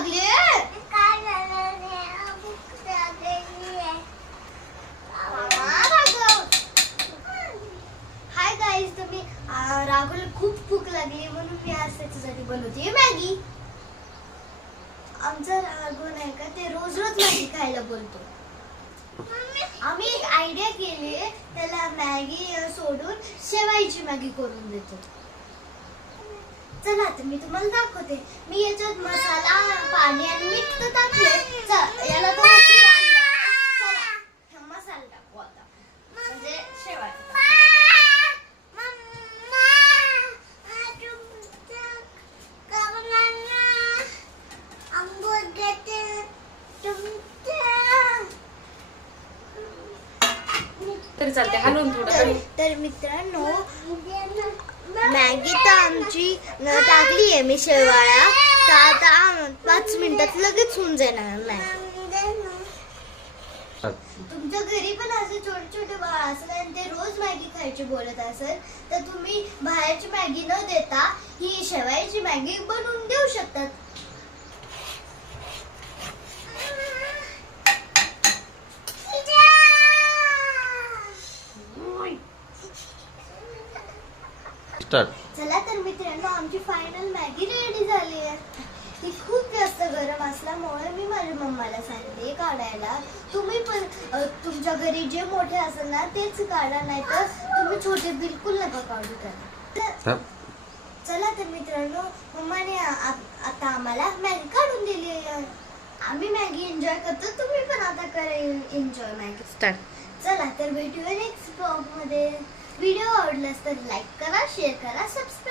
लागली hi guys, तुम्ही राहुल खूप भूक लागली म्हणून मी आज त्याच्यासाठी बनवते मॅगी. आमचा राघव नाही का, ते रोज रोज मॅगी खायला बोलतो. आम्ही एक आयडिया केली, त्याला मॅगी सोडून शेवायची मॅगी करून देतो. चला आता मी तुम्हाला दाखवते. मी याच्यात मसाला, पाणी आणि मीठ तर टाकले. याला तो मसाला टाकू आता, म्हणजे शेवाय. तरी चालते हलवून थोडं. तर मित्रांनो, मॅगी तर आमची टाकली आहे मी शेवाळ्या. तर आता 5 मिनिटात लगेच होऊन जाणार मॅगी. तुमच्या घरी पण असे छोटे छोटे बाळ असेल आणि ते रोज मॅगी खायची बोलत असेल, तर तुम्ही बाहेरची मॅगी न देता ही शेवायची मॅगी बनवून देऊ शकतात. चला तर मित्रांनो, आमची फायनल मॅगी रेडी झाली आहे. ती खूप जास्त गरम असल्यामुळे मी माझ्या मम्माला सांगते काढायला. तुम्ही पण तुमच्या घरी जे मोठे असेल ना तेच काढा, नाही तर तुम्ही छोटे बिलकुल नका काढू त्याला. चला तर मित्रांनो, मम्माने आता आम्हाला मॅगी काढून दिली आहे. आम्ही मॅगी एन्जॉय करतो, तुम्ही पण आता करा एन्जॉय मॅगी. चला तर भेटूया नेक्स्ट ब्लॉग मध्ये. व्हिडिओ आवडलास तर लाईक करा, शेअर करा, सबस्क्राईब